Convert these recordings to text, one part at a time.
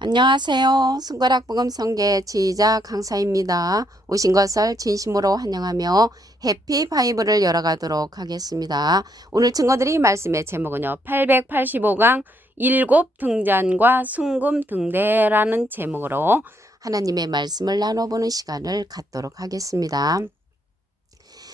안녕하세요. 손가락복음 성계 지휘자 강사입니다. 오신 것을 진심으로 환영하며 해피 바이블을 열어가도록 하겠습니다. 오늘 증거드릴 말씀의 제목은요. 885강 일곱 등잔과 순금 등대라는 제목으로 하나님의 말씀을 나눠보는 시간을 갖도록 하겠습니다.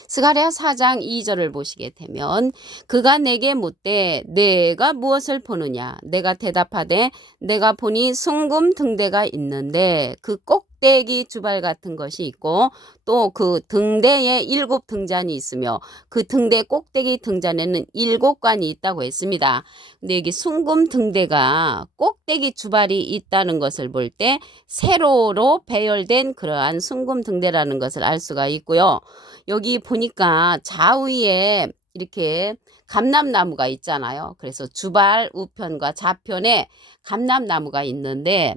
스가랴 4장 2절을 보시게 되면 그가 내게 묻되 내가 무엇을 보느냐 내가 대답하되 내가 보니 순금 등대가 있는데 그 꼭대기 주발 같은 것이 있고 또 그 등대에 7 등잔이 있으며 그 등대 꼭대기 등잔에는 7관이 있다고 했습니다. 근데 여기 순금 등대가 꼭대기 주발이 있다는 것을 볼 때 세로로 배열된 그러한 순금 등대라는 것을 알 수가 있고요. 여기 보니까 좌우에 이렇게 감람나무가 있잖아요. 그래서 주발 우편과 좌편에 감람나무가 있는데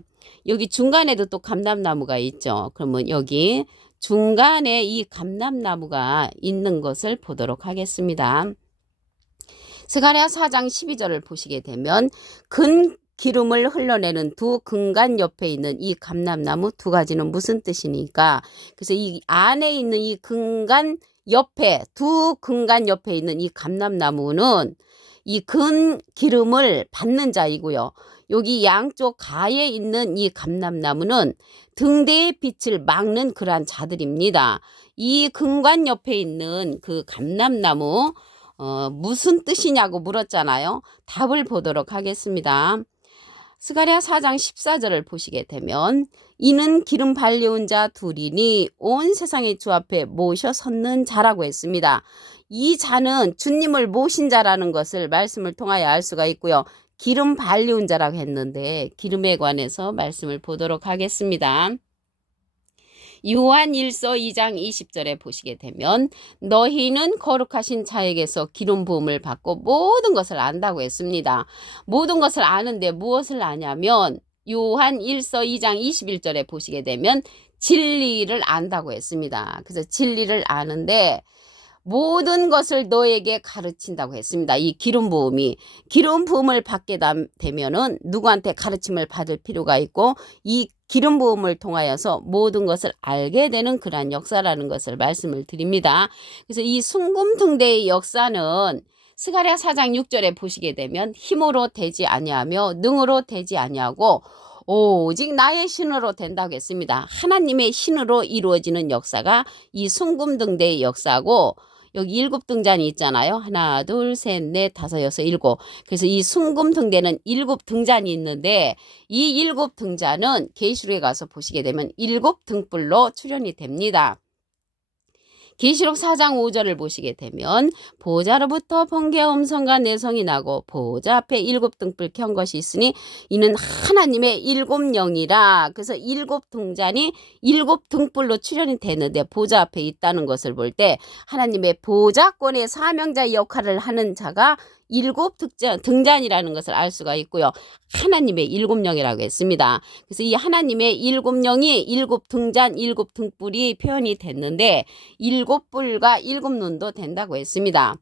여기 중간에도 또 감람나무가 있죠. 그러면 여기 중간에 이 감람나무가 있는 것을 보도록 하겠습니다. 스가랴 4장 12절을 보시게 되면 근 기름을 흘러내는 두 근간 옆에 있는 이 감람나무 두 가지는 무슨 뜻이니까 그래서 이 안에 있는 이 근간 옆에 두 근간 옆에 있는 이 감람나무는 이 근 기름을 받는 자이고요. 여기 양쪽 가에 있는 이 감람나무는 등대의 빛을 막는 그러한 자들입니다. 이 근간 옆에 있는 그 감람나무 무슨 뜻이냐고 물었잖아요. 답을 보도록 하겠습니다. 스가랴 4장 14절을 보시게 되면 이는 기름 발려온 자 둘이니 온 세상의 주 앞에 모셔 섰는 자라고 했습니다. 이 자는 주님을 모신 자라는 것을 말씀을 통하여 알 수가 있고요. 기름 발려온 자라고 했는데 기름에 관해서 말씀을 보도록 하겠습니다. 요한 1서 2장 20절에 보시게 되면 너희는 거룩하신 자에게서 기름 부음을 받고 모든 것을 안다고 했습니다. 모든 것을 아는데 무엇을 아냐면 요한 1서 2장 21절에 보시게 되면 진리를 안다고 했습니다. 그래서 진리를 아는데 모든 것을 너에게 가르친다고 했습니다. 이 기름 부음이 기름 부음을 받게 되면은 누구한테 가르침을 받을 필요가 있고 이 기름 부음을 통하여서 모든 것을 알게 되는 그러한 역사라는 것을 말씀을 드립니다. 그래서 이 순금 등대의 역사는 스가랴 4장 6절에 보시게 되면 힘으로 되지 아니하며 능으로 되지 아니하고 오직 나의 신으로 된다고 했습니다. 하나님의 신으로 이루어지는 역사가 이 순금 등대의 역사고 여기 7 등잔이 있잖아요. 하나, 둘, 셋, 넷, 다섯, 여섯, 7. 그래서 이 순금 등대는 7 등잔이 있는데 이 7 등잔은 계시록에 가서 보시게 되면 7 등불로 출현이 됩니다. 계시록 4장 5절을 보시게 되면 보좌로부터 번개와 음성과 내성이 나고 보좌 앞에 7 등불 켠 것이 있으니 이는 하나님의 7 영이라. 그래서 7 등잔이 7 등불로 출현이 되는데 보좌 앞에 있다는 것을 볼 때 하나님의 보좌권의 사명자의 역할을 하는 자가 7 등잔이라는 것을 알 수가 있고요. 하나님의 7 영이라고 했습니다. 그래서 이 하나님의 7 영이 7 등잔, 7 등불이 표현이 됐는데 7 뿔과 7 눈도 된다고 했습니다.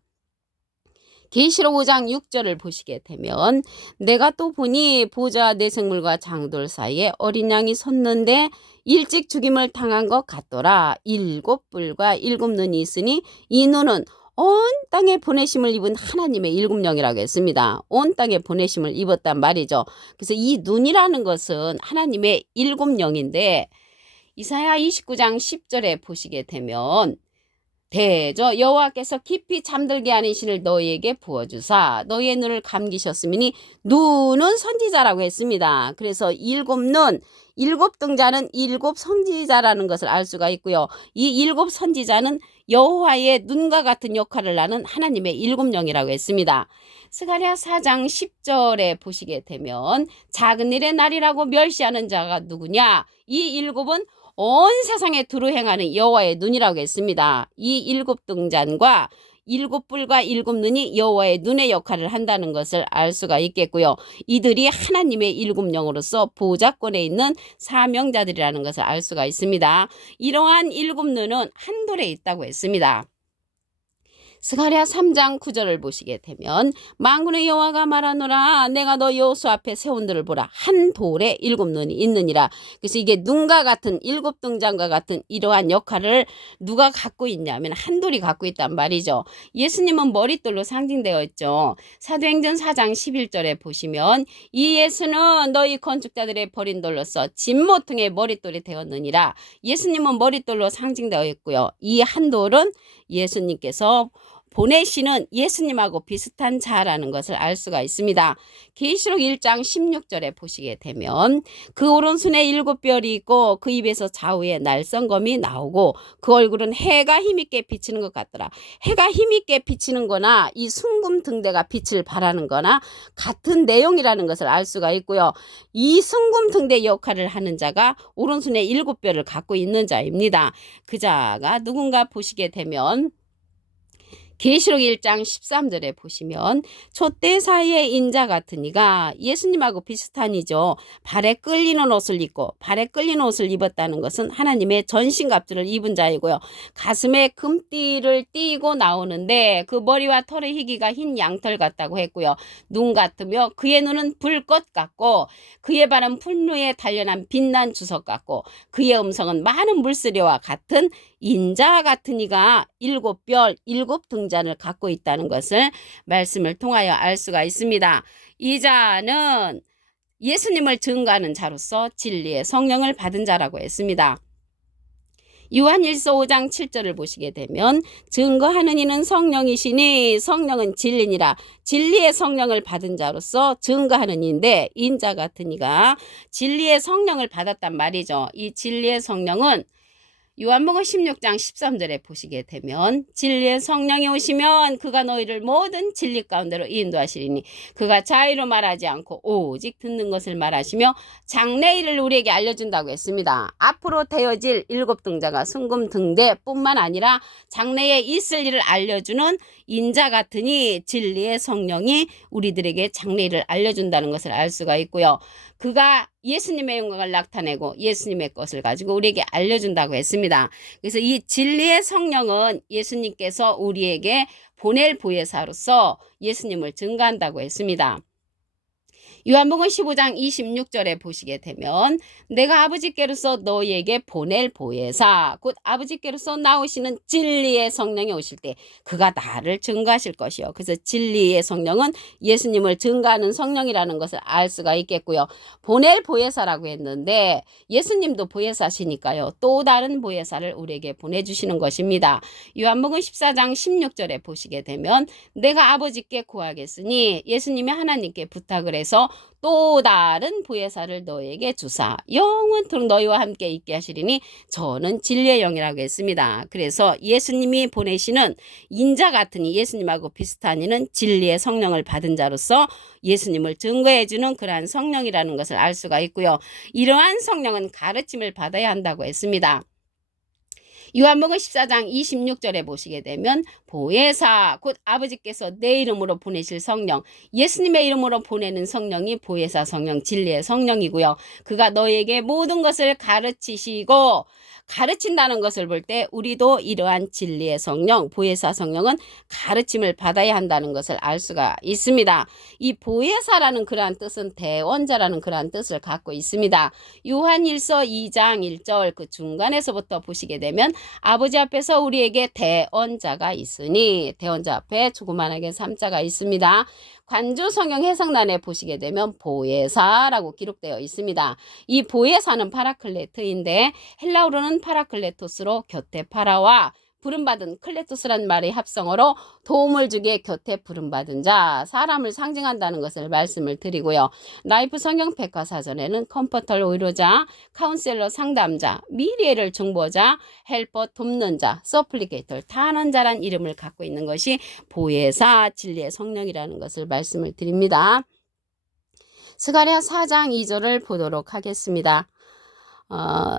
계시록 5장 6절을 보시게 되면 내가 또 보니 보좌 네 생물과 장돌 사이에 어린 양이 섰는데 일찍 죽임을 당한 것 같더라. 7 뿔과 7 눈이 있으니 이 눈은 온 땅에 보내심을 입은 하나님의 7 영이라고 했습니다. 온 땅에 보내심을 입었단 말이죠. 그래서 이 눈이라는 것은 하나님의 7 영인데 이사야 29장 10절에 보시게 되면 대저 여호와께서 깊이 잠들게 하는 신을 너희에게 부어주사 너희의 눈을 감기셨으니 눈은 선지자라고 했습니다. 그래서 7 눈, 7 등자는 7 선지자라는 것을 알 수가 있고요. 이 7 선지자는 여호와의 눈과 같은 역할을 하는 하나님의 7 영이라고 했습니다. 스가랴 4장 10절에 보시게 되면 작은 일의 날이라고 멸시하는 자가 누구냐? 이 7은 온 세상에 두루 행하는 여호와의 눈이라고 했습니다. 이 7 등잔과 7 뿔과 7 눈이 여호와의 눈의 역할을 한다는 것을 알 수가 있겠고요. 이들이 하나님의 7 영으로서 보좌권에 있는 사명자들이라는 것을 알 수가 있습니다. 이러한 7 눈은 한 돌에 있다고 했습니다. 스가랴 3장 9절을 보시게 되면 만군의 여호와가 말하노라 내가 너 여호수 앞에 세운 들을 보라 한 돌에 7눈이 있느니라. 그래서 이게 눈과 같은 7등장과 같은 이러한 역할을 누가 갖고 있냐면 한 돌이 갖고 있단 말이죠. 예수님은 머릿돌로 상징되어 있죠. 사도행전 4장 11절에 보시면 이 예수는 너희 건축자들의 버린 돌로서 진모퉁의 머릿돌이 되었느니라. 예수님은 머릿돌로 상징되어 있고요. 이 한 돌은 예수님께서 보내시는 예수님하고 비슷한 자라는 것을 알 수가 있습니다. 계시록 1장 16절에 보시게 되면 그 오른손에 7별이 있고 그 입에서 좌우에 날성검이 나오고 그 얼굴은 해가 힘있게 비치는 것 같더라. 해가 힘있게 비치는 거나 이 순금 등대가 빛을 발하는 거나 같은 내용이라는 것을 알 수가 있고요. 이 순금 등대 역할을 하는 자가 오른손에 7별을 갖고 있는 자입니다. 그 자가 누군가 보시게 되면 계시록 1장 13절에 보시면 촛대 사이에 인자 같은 이가 예수님하고 비슷한 이죠. 발에 끌리는 옷을 입고 발에 끌리는 옷을 입었다는 것은 하나님의 전신갑주를 입은 자이고요. 가슴에 금띠를 띠고 나오는데 그 머리와 털의 희기가 흰 양털 같다고 했고요. 눈 같으며 그의 눈은 불꽃 같고 그의 발은 풀무에 단련한 빛난 주석 같고 그의 음성은 많은 물소리와 같은 인자 같은 이가 7별 7등잔을 갖고 있다는 것을 말씀을 통하여 알 수가 있습니다. 이 자는 예수님을 증거하는 자로서 진리의 성령을 받은 자라고 했습니다. 요한일서 5장 7절을 보시게 되면 증거하는 이는 성령이시니 성령은 진리니라. 진리의 성령을 받은 자로서 증거하는 이인데 인자 같은 이가 진리의 성령을 받았단 말이죠. 이 진리의 성령은 요한복음 16장 13절에 보시게 되면 진리의 성령이 오시면 그가 너희를 모든 진리 가운데로 인도하시리니 그가 자의로 말하지 않고 오직 듣는 것을 말하시며 장래일을 우리에게 알려준다고 했습니다. 앞으로 되어질 7등자가 순금 등대뿐만 아니라 장래에 있을 일을 알려주는 인자 같으니 진리의 성령이 우리들에게 장래일을 알려준다는 것을 알 수가 있고요. 그가 예수님의 영광을 나타내고 예수님의 것을 가지고 우리에게 알려준다고 했습니다. 그래서 이 진리의 성령은 예수님께서 우리에게 보낼 보혜사로서 예수님을 증거한다고 했습니다. 요한복음 15장 26절에 보시게 되면 내가 아버지께로서 너희에게 보낼 보혜사 곧 아버지께로서 나오시는 진리의 성령이 오실 때 그가 나를 증거하실 것이요. 그래서 진리의 성령은 예수님을 증거하는 성령이라는 것을 알 수가 있겠고요. 보낼 보혜사라고 했는데 예수님도 보혜사시니까요. 또 다른 보혜사를 우리에게 보내주시는 것입니다. 요한복음 14장 16절에 보시게 되면 내가 아버지께 구하겠으니 예수님이 하나님께 부탁을 해서 또 다른 보혜사를 너에게 주사 영원토록 너희와 함께 있게 하시리니 저는 진리의 영이라고 했습니다. 그래서 예수님이 보내시는 인자 같으니 예수님하고 비슷한 이는 진리의 성령을 받은 자로서 예수님을 증거해주는 그러한 성령이라는 것을 알 수가 있고요. 이러한 성령은 가르침을 받아야 한다고 했습니다. 요한복음 14장 26절에 보시게 되면 보혜사 곧 아버지께서 내 이름으로 보내실 성령 예수님의 이름으로 보내는 성령이 보혜사 성령 진리의 성령이고요. 그가 너에게 모든 것을 가르치시고 가르친다는 것을 볼 때 우리도 이러한 진리의 성령 보혜사 성령은 가르침을 받아야 한다는 것을 알 수가 있습니다. 이 보혜사라는 그러한 뜻은 대언자라는 그러한 뜻을 갖고 있습니다. 요한일서 2장 1절 그 중간에서부터 보시게 되면 아버지 앞에서 우리에게 대언자가 있으니 대언자 앞에 조그만하게 3자가 있습니다. 관조 성경 해석란에 보시게 되면 보혜사라고 기록되어 있습니다. 이 보혜사는 파라클레트인데 헬라어로는 파라클레토스로 곁에 파라와 부름받은 클레토스란 말의 합성어로 도움을 주기에 곁에 부름받은 자, 사람을 상징한다는 것을 말씀을 드리고요. 라이프 성경 백과사전에는 컴포터 위로자, 카운셀러 상담자, 미래를 중보자, 헬퍼 돕는 자, 서플리케이터 탄원자란 이름을 갖고 있는 것이 보혜사 진리의 성령이라는 것을 말씀을 드립니다. 스가랴 4장 2절을 보도록 하겠습니다.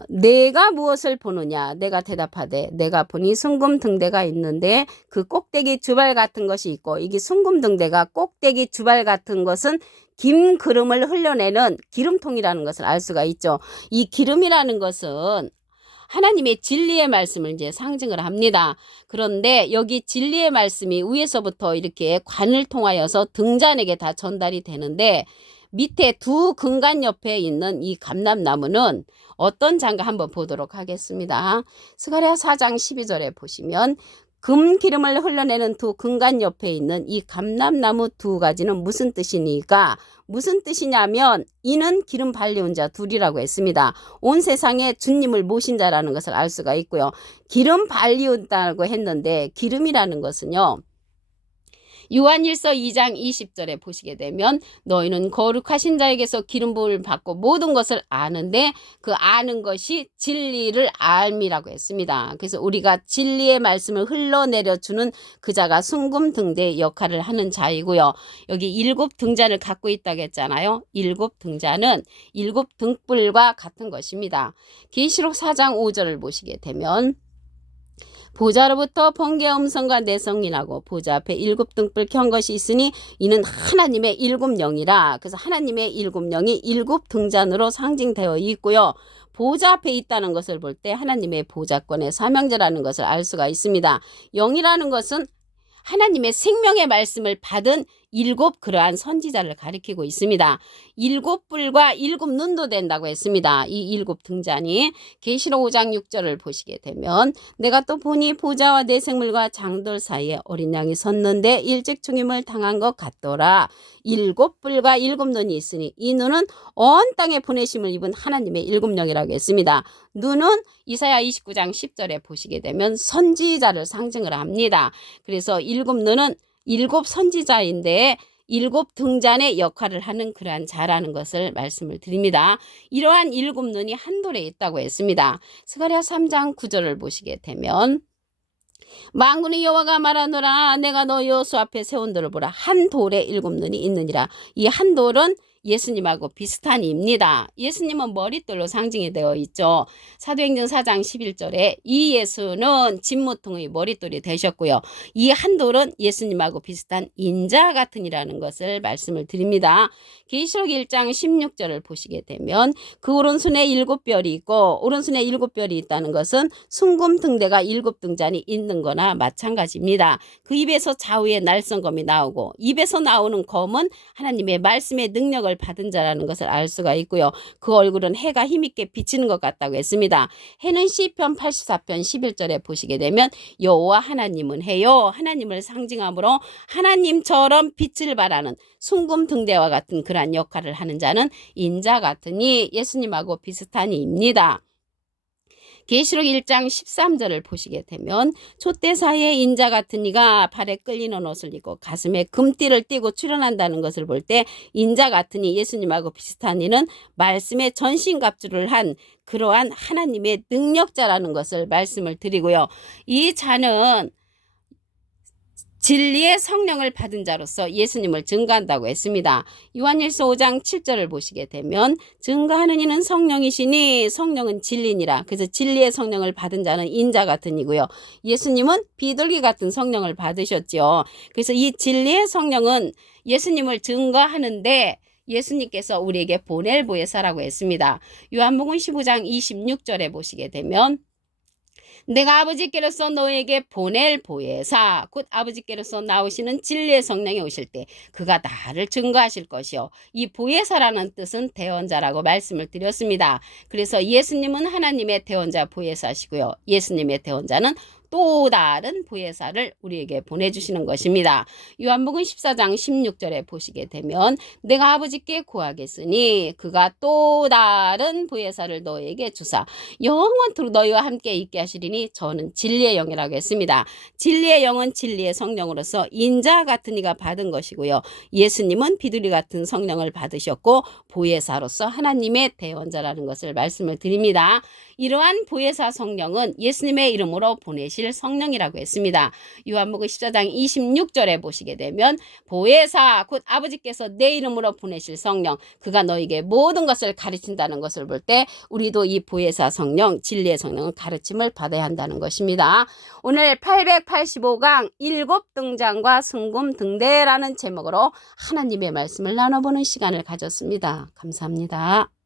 내가 무엇을 보느냐 내가 대답하되 내가 보니 순금 등대가 있는데 그 꼭대기 주발 같은 것이 있고 이게 순금 등대가 꼭대기 주발 같은 것은 김 기름을 흘려내는 기름통이라는 것을 알 수가 있죠. 이 기름이라는 것은 하나님의 진리의 말씀을 이제 상징을 합니다. 그런데 여기 진리의 말씀이 위에서부터 이렇게 관을 통하여서 등잔에게 다 전달이 되는데 밑에 두 근간 옆에 있는 이 감람나무는 어떤 장가 한번 보도록 하겠습니다. 스가랴 4장 12절에 보시면 금 기름을 흘러내는 두 근간 옆에 있는 이 감람나무 두 가지는 무슨 뜻이니까 무슨 뜻이냐면 이는 기름 발려온 자 둘이라고 했습니다. 온 세상에 주님을 모신 자라는 것을 알 수가 있고요. 기름 발리온다고 했는데 기름이라는 것은요. 요한일서 2장 20절에 보시게 되면 너희는 거룩하신 자에게서 기름 부음을 받고 모든 것을 아는데 그 아는 것이 진리를 알미라고 했습니다. 그래서 우리가 진리의 말씀을 흘러내려 주는 그 자가 순금등대 역할을 하는 자이고요. 여기 일곱 등잔을 갖고 있다고 했잖아요. 일곱 등잔은 일곱 등불과 같은 것입니다. 계시록 4장 5절을 보시게 되면 보좌로부터 번개의 음성과 내성이 나고 보좌 앞에 일곱 등불 켠 것이 있으니 이는 하나님의 일곱 영이라. 그래서 하나님의 일곱 영이 일곱 등잔으로 상징되어 있고요. 보좌 앞에 있다는 것을 볼 때 하나님의 보좌권의 사명자라는 것을 알 수가 있습니다. 영이라는 것은 하나님의 생명의 말씀을 받은 일곱 그러한 선지자를 가리키고 있습니다. 일곱 뿔과 일곱 눈도 된다고 했습니다. 이 일곱 등잔이 계시록 5장 6절을 보시게 되면 내가 또 보니 보좌와 내 생물과 장돌 사이에 어린 양이 섰는데 일찍 죽임을 당한 것 같더라. 일곱 뿔과 일곱 눈이 있으니 이 눈은 온 땅에 보내심을 입은 하나님의 일곱 영이라고 했습니다. 눈은 이사야 29장 10절에 보시게 되면 선지자를 상징을 합니다. 그래서 일곱 눈은 일곱 선지자인데 일곱 등잔의 역할을 하는 그러한 자라는 것을 말씀을 드립니다. 이러한 일곱 눈이 한 돌에 있다고 했습니다. 스가랴 3장 9절을 보시게 되면 만군의 여호와가 말하노라 내가 너 여호수 앞에 세운 돌을 보라 한 돌에 일곱 눈이 있느니라. 이 한 돌은 예수님하고 비슷한 입니다. 예수님은 머릿돌로 상징이 되어 있죠. 사도행전 4장 11절에 이 예수는 진무통의 머릿돌이 되셨고요. 이 한 돌은 예수님하고 비슷한 인자 같으니라는 것을 말씀을 드립니다. 계시록 1장 16절을 보시게 되면 그 오른손에 일곱 별이 있고 오른손에 일곱 별이 있다는 것은 순금 등대가 일곱 등잔이 있는 거나 마찬가지입니다. 그 입에서 좌우에 날성검이 나오고 입에서 나오는 검은 하나님의 말씀의 능력을 받은 자라는 것을 알 수가 있고요. 그 얼굴은 해가 힘있게 비치는 것 같다고 했습니다. 해는 시편 84편 11절에 보시게 되면 여호와 하나님은 해요. 하나님을 상징함으로 하나님처럼 빛을 발하는 순금 등대와 같은 그러한 역할을 하는 자는 인자 같으니 예수님하고 비슷한 이입니다. 계시록 1장 13절을 보시게 되면 촛대 사이에 인자 같은 이가 발에 끌리는 옷을 입고 가슴에 금띠를 띠고 출현한다는 것을 볼 때 인자 같은 이 예수님하고 비슷한 이는 말씀의 전신갑주를 한 그러한 하나님의 능력자라는 것을 말씀을 드리고요. 이 자는 진리의 성령을 받은 자로서 예수님을 증거한다고 했습니다. 요한일서 5장 7절을 보시게 되면 증거하는 이는 성령이시니 성령은 진리니라. 그래서 진리의 성령을 받은 자는 인자 같은 이고요. 예수님은 비둘기 같은 성령을 받으셨죠. 그래서 이 진리의 성령은 예수님을 증거하는데 예수님께서 우리에게 보낼 보혜사라고 했습니다. 요한복음 15장 26절에 보시게 되면 내가 아버지께로서 너에게 보낼 보혜사 곧 아버지께로서 나오시는 진리의 성령이 오실 때 그가 나를 증거하실 것이요. 이 보혜사라는 뜻은 대언자라고 말씀을 드렸습니다. 그래서 예수님은 하나님의 대언자 보혜사시고요. 예수님의 대언자는 또 다른 보혜사를 우리에게 보내주시는 것입니다. 요한복음 14장 16절에 보시게 되면 내가 아버지께 구하겠으니 그가 또 다른 보혜사를 너에게 주사 영원토록 너희와 함께 있게 하시리니 저는 진리의 영이라고 했습니다. 진리의 영은 진리의 성령으로서 인자 같은 이가 받은 것이고요. 예수님은 비둘기 같은 성령을 받으셨고 보혜사로서 하나님의 대언자라는 것을 말씀을 드립니다. 이러한 보혜사 성령은 예수님의 이름으로 보내실 성령이라고 했습니다. 요한복음 14장 26절에 보시게 되면 보혜사 곧 아버지께서 내 이름으로 보내실 성령 그가 너에게 모든 것을 가르친다는 것을 볼 때 우리도 이 보혜사 성령 진리의 성령은 가르침을 받아야 한다는 것입니다. 오늘 885강 일곱 등잔과 순금 등대라는 제목으로 하나님의 말씀을 나눠보는 시간을 가졌습니다. 감사합니다.